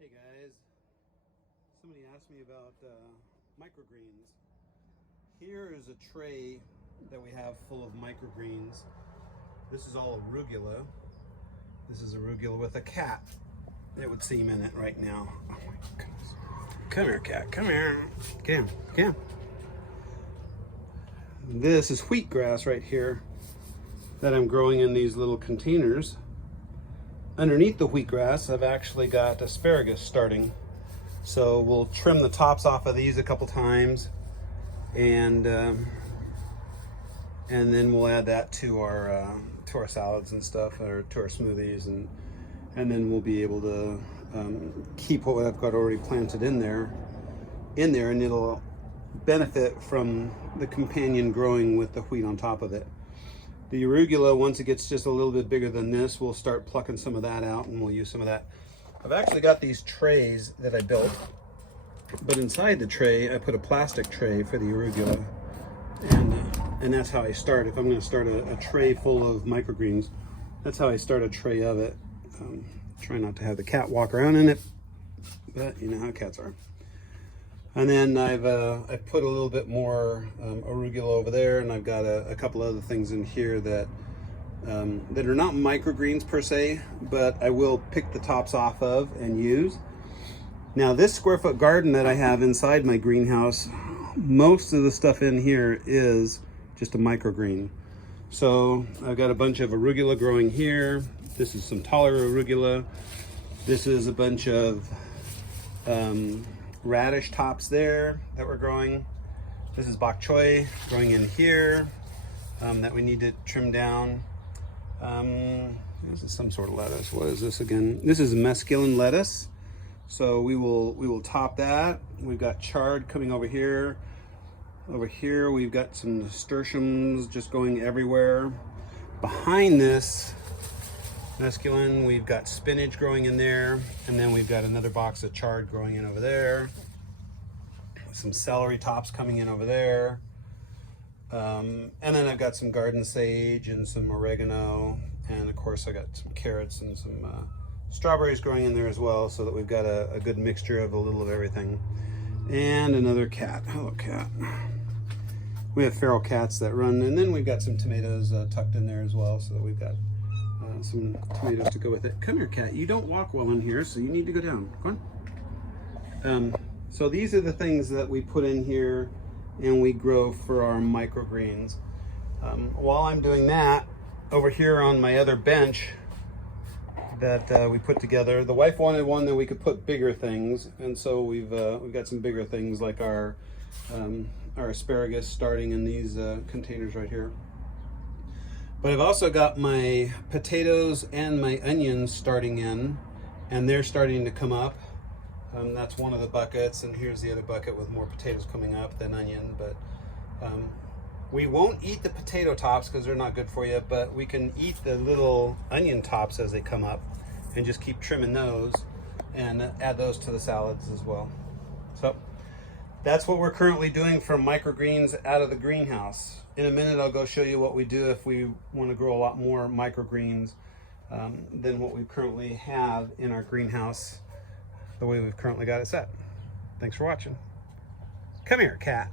Hey guys, somebody asked me about microgreens. Here is a tray that we have full of microgreens. This is all arugula. This is arugula with a cat, it would seem, in it right now. Oh my goodness. Come here, cat, come here. Come, come. This is wheatgrass right here that I'm growing in these little containers. Underneath the wheatgrass, I've actually got asparagus starting. So we'll trim the tops off of these a couple times, and then we'll add that to our salads and stuff, or to our smoothies, and then we'll be able to keep what I've got already planted in there, and it'll benefit from the companion growing with the wheat on top of it. The arugula, once it gets just a little bit bigger than this, we'll start plucking some of that out, and we'll use some of that. I've actually got these trays that I built, but inside the tray, I put a plastic tray for the arugula, and that's how I start. If I'm going to start a tray full of microgreens, that's how I start a tray of it. Try not to have the cat walk around in it, but you know how cats are. And then I put a little bit more arugula over there, and I've got a couple other things in here that are not microgreens per se, but I will pick the tops off of and use. Now this square foot garden that I have inside my greenhouse, most of the stuff in here is just a microgreen. So I've got a bunch of arugula growing here. This is some taller arugula. This is a bunch of radish tops there that we're growing. This is bok choy growing in here that we need to trim down. This is some sort of lettuce. What is this again? This is mesclun lettuce. So we will top that. We've got chard coming over here. Over here we've got some nasturtiums just going everywhere. Behind this mesclun, we've got spinach growing in there, and then we've got another box of chard growing in over there. Some celery tops coming in over there. And then I've got some garden sage and some oregano, and of course I got some carrots and some strawberries growing in there as well, so that we've got a good mixture of a little of everything. And another cat. Hello, cat. We have feral cats that run, and then we've got some tomatoes tucked in there as well, so that we've got some tomatoes to go with it. Come here, cat. You don't walk well in here, so you need to go down. Come on. So these are the things that we put in here and we grow for our microgreens. While I'm doing that, over here on my other bench that we put together, the wife wanted one that we could put bigger things, and so we've got some bigger things like our asparagus starting in these containers right here. But I've also got my potatoes and my onions starting in, and they're starting to come up. That's one of the buckets, and here's the other bucket with more potatoes coming up than onion. But we won't eat the potato tops because they're not good for you, but we can eat the little onion tops as they come up, and just keep trimming those and add those to the salads as well. So that's what we're currently doing from microgreens out of the greenhouse. In a minute, I'll go show you what we do if we want to grow a lot more microgreens than what we currently have in our greenhouse, the way we've currently got it set. Thanks for watching. Come here, cat.